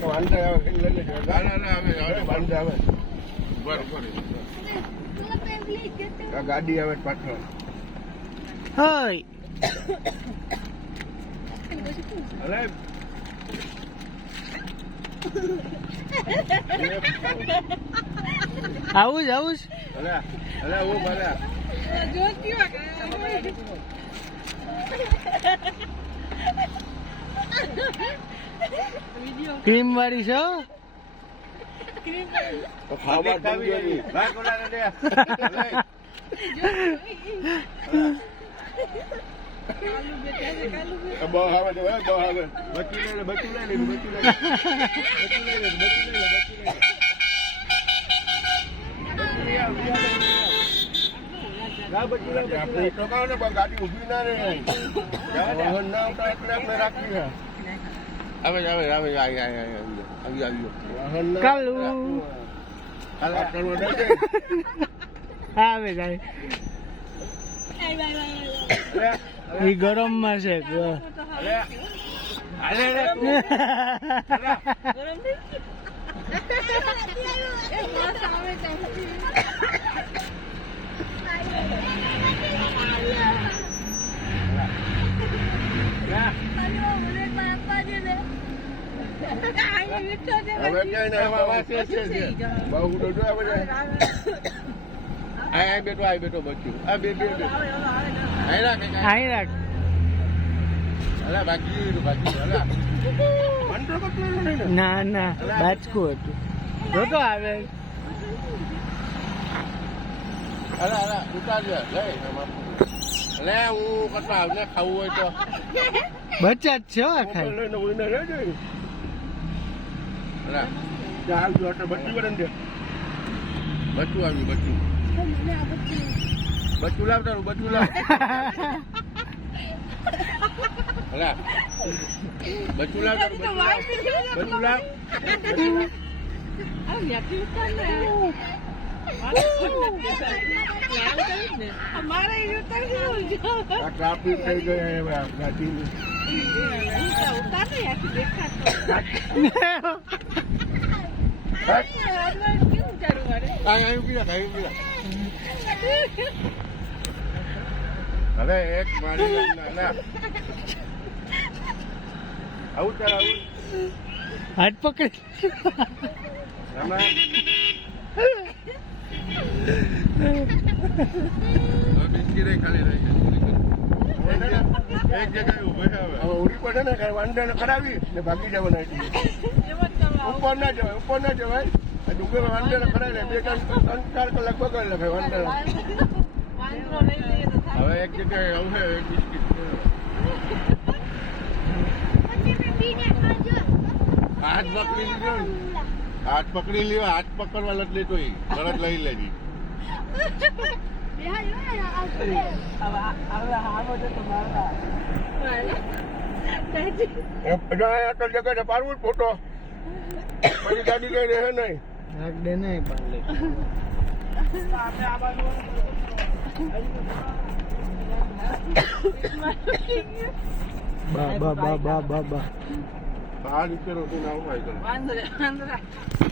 વાંધો આવે લઈ લેજો. વાંધો આવે આ ગાડી આવે પાછળ. હોય અરે આવું જ આવું જ અલા અલા ઓ ભલા ક્રીમ વાળી છો તો ખાવા ટાવી ભાઈ કોલાને દે બહુ આવે તો બહુ આવે બચી લે બચી લે બચી લે બચી લે બચી લે આપણે ટોકાવ ને ગાડી ઉભી ના રહે વાહન ના આવતા એટલે આપણે રાખી આવે આવે આવે આવી કાલુ આવે જાય એ ગરમ માં છે હવે કઈ ને બહુ ડોડો આવે આ બેટો આ બેટો બચ્યું આ બે બે આઈ રાખ અલા બાકી અલા મંડળ કટલો નહીં ના ના બાચકું હતું જોતો આવે અલા અલા ઉતારજો લે હું કટલા આવને ખાવું હોય તો બચા જ છે હો ખાઈ લઈને ઉઈને રહેજો અલા ચાલ જો એટલે બચ્ચું બને દે બચ્ચું આવ્યું બચ્ચું બચ્ચું લાવ તારું બચ્ચું લાવ અલા બચ્ચું લાવ તારું બચ્ચું લાવ ટ્રાફિક થઈ ગઈ ગાડી હવે એક મારી આવું ચાલ આવું હાથ પકડી ખાલી રહી એક જગ્યાએ ઉભે હવે ઉડી પડે ને વાંધા કરાવી ને ભાગી જવાના ઉપર ના જવાય ડુંગર વાંધા કરાવી બે ત્રણ 4 કલાક બગાડ લખાય વાંધા હવે એક જગ્યાએ આવશે એક બિસ્કીટ હાથ પકડી લીધો હાથ પકડી લ્યો હાથ પકડવા લટ લેતો તરત લઈ લેજી જગ્યા પાડવું ફોટો પછી ગાડી કઈ રહે નહીં આગળ નહીં પાડે બા બા બા બા બા બા બહાર નીચે રોટી ના ઉભાઈ કરો